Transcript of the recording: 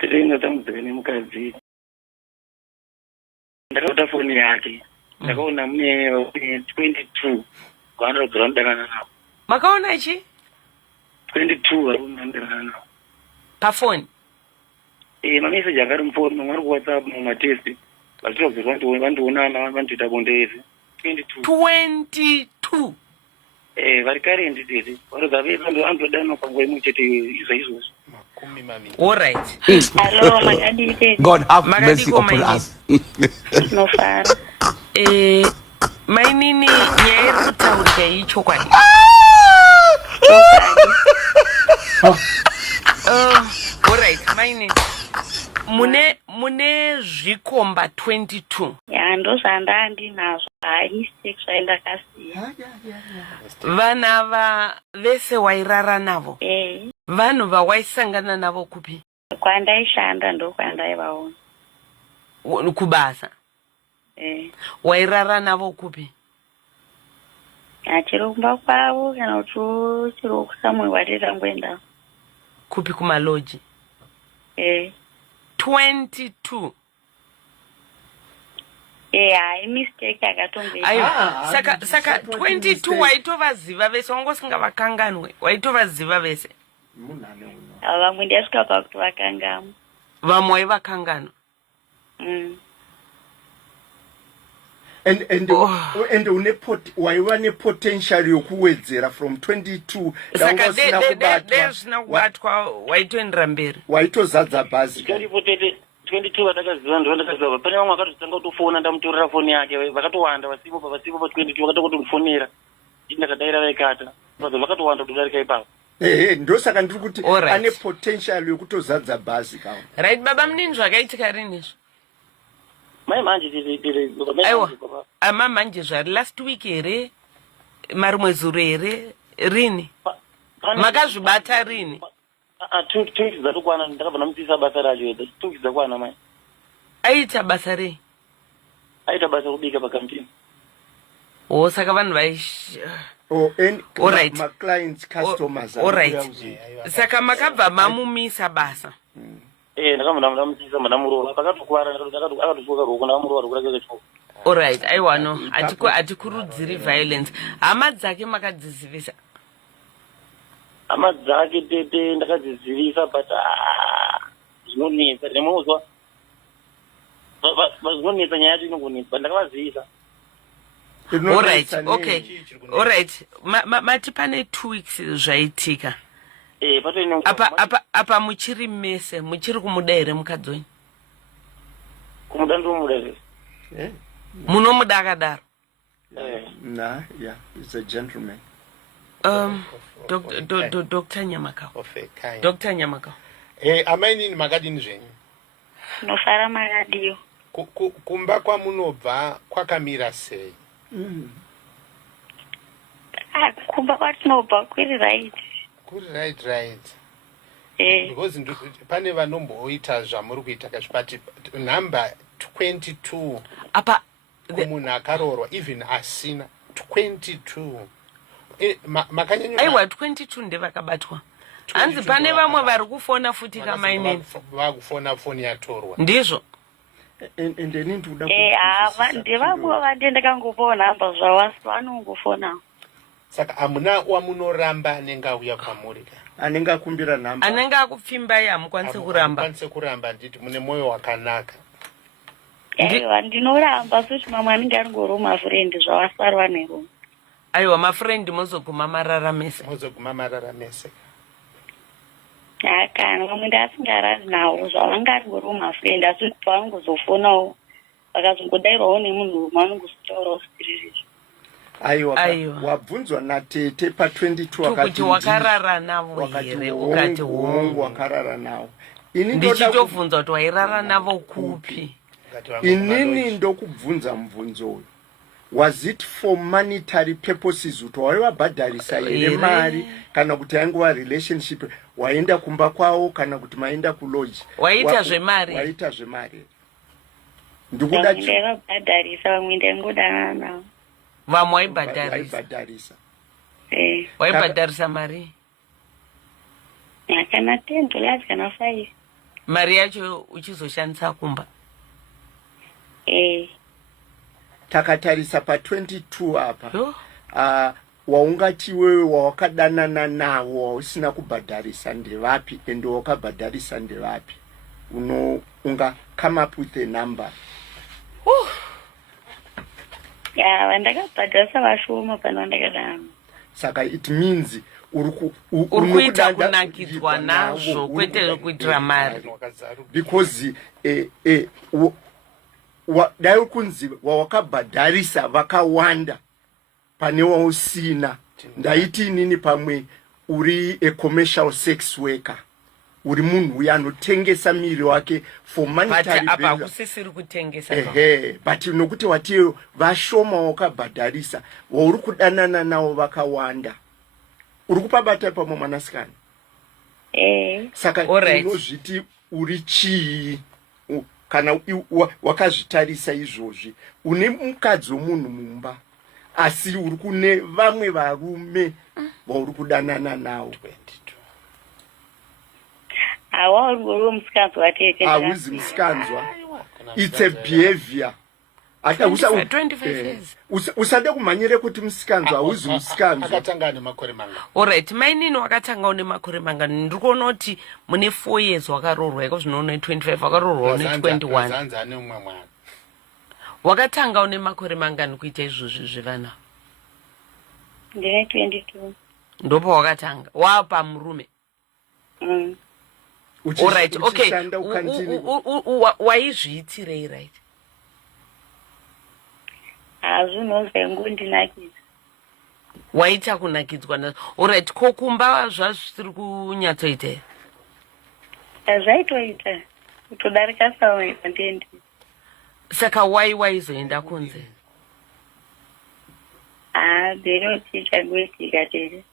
Tiri tamudzeni mukadzi. Ndakaona foni yake. Ndakaona mune 22 kwaanogara mudanana nawo. Makaona ichi? 22 vari kundanana nawo. Pafoni? Mameseji akari mufoni, mamwe ari kuWhatsApp, mamwe matesti. Vachitobvira vandoonana, vandoita bonde iri. 22. Vari karendi tete. Varoga vese vandodanwa panguva imwe chete izvozvo. All right. Hello, Makadite. God have mercy upon us. No far. Mainini nyaya iri kutaurika ichokwadi. All right, mainini. Mune zvikomba 22. Ya ndozvanda ndinazvo. Mistake zvaindakasiya. Vana vese wairara navo. Vanhu vawaisangana navo kupi? Kwandaishanda ndo kwandaivaona. Kubasa. Wairara navo kupi? Chiri kumba kwavo kana kuti chiri kusamwe kwatitangoenda. Kupi kumaloji? 22. Hai mistake yakatongoita. Saka 22 waitovaziva vese, wangosinga vakanganwe. Waitovaziva vese. Vamwe ndiyasvika pakuti vakangama. Vamwe waivakanganwa. And waiva nepotential yokuwedzera from 22 saka zvisina kubatwa waitoendera mberi. Waitozadza bhazi. 22 vatakaziva ndovandakaziva. Pane vamwe vakatotanga kutofona ndamutorera foni yake. Vakatowanda vasipo pa 22 vakatokotomufonera. Ndakadaira vaikata. Vakatowanda kudarika ipapo. Ndosaka ndiri kuti ane potential yokutozadza bhazi kawo. Right, baba munini zvakaitika rini izvo? Mai manje aiwa ama manje zvari last week here marimwe zuro here rini makazvibata rini? 2 weeks dzatokwana ndakabva ndamutsisa basa racho 2 weeks dzakwana mai. Aita basa rei? Aita basa kubika pakantini. Saka vanhu Alright. My clients, customers. Alright. Saka makabva mamumisa basa. Ndakabva ndamutsisa ndamurowa pakatokwara akatosuka ruoko ndamurowa ruoko rake kacho. Alright, aiwa no. Atikurudziri violence. Hama dzake makadzizivisa? Hama dzake tete ndakadzizivisa but zvinonetsa nemuzwa. Zvinonetsa nyaya yacho inongonetsa but ndakavazivisa. Alright, okay. Alright. Mati pane 2 weeks zvaitika. Apa muchiri mese, muchiri kumuda here mukadzi wenyu? Kumuda ndomuda here. Munomuda akadaro? Nah, yeah, he's a gentleman. Dr. Nyamakao. Dr. Nyamakao. Amainini makadini zvenyu? Nofara makadiyo. Kumba kwamunobva kwakamira sei? Kumba kwatinobva kuri right. Kuri right. Because pane vanomboita zvamuri kuita kazvipati number 22 apa kumunhu akaroorwa even asina 22 aiwa 22 ndevakabatwa. Hanzi pane vamwe vari kufona futi kamainini vakufona foni yatorwa ndizvo. Ndevamwe vandendakangopona hamba zvavo vanongofona. Saka hamuna wamunoramba anenge auya kwamuri ka? Anenge akumbira nhamba. Anenge akupfimbai hamukwanisi kuramba. Hamukwanisi kuramba nditi mune mwoyo wakanaka. Ndinoramba suti mamwe anenge ari ngoro mafrendi zvavasarwa nerume. Aiwa mafrendi mozoguma mararamese. Kana vamwe ndasingarari nawo zvavanga ari ngoro mafrendi asi kuti pavangozofonawo vakazongodairwawo nemunhu rume vanongozotaurawo zvitiririzo. Aiwa. Wabvunzwa natete pa 22 kuti wakarara navo here ukati hongu wakarara navo. Ndichitobvunza kuti wairara navo kupi? Inini ndokubvunza mubvunzo uyu. Was it for monetary purposes kuti waivabhadharisa here mari kana kuti ainguva relationship waenda kumba kwavo kana kuti maenda kuloji? Waita zvemari? Waita zvemari. Ndikuda ndakabhadharisa vamwe ndangodana navo. Vamwe waibhadharisa? Waibhadharisa mari? Kana $10 kana $5. mari yacho uchizoshandisa kumba. Takatarisa pa 22 apa. Waungati wewe wawakadanana nawo usina kubhadharisa ndevapi ende wakabhadharisa ndevapi? Unga come up with a number. Ya vandakabhadharisa vashoma pano vandakadama. Saka it means urikuita kunakidzwa nazvo kwete kuitira mari. Because dai kunzi wawakabhadharisa vakawanda pane wausina. Ndaiti nini pamwe uri a commercial sex worker, uri munhu uya anotengesa miri wake for monetary value. Apa kusisiri kutengesa. But nokuti watiyo vashoma wakabhadharisa wauri kudanana nawo vakawanda, uri kupabata pamwe mwanasikana. Saka unozviti uri chii kana wakazvitarisa izvozvi? Une mukadzi womunhu mumba asi uri kune vamwe varume vauri kudanana nawo. Hauzi musikanzwa. It's a behavior. Ata 25 years. Usade kumanyire kuti musikanzwa hauzi musikanzwa. Akatanga nemakore manga. Alright, mainini wakatanga nemakore manga. Ndikuona kuti mune 4 years wakarorwa iko zvinoona 25 wakarorwa ne 21. Zanza ne umwe mwana. Wakatanga nemakore manga kuita izvozvi zvevana? Ndine 22. Ndopo wakatanga. Wapa murume. Alright, okay. Waizviitirei, right? Azvinozvengu ndinakidza. Waita kunakidzwa nazo. Alright, kokumba zvazviri kunyatsoita. Zvaitoita. Kutodarika sawa pandendi. Saka waizoenda kunze? Bero chicha gweti kateri.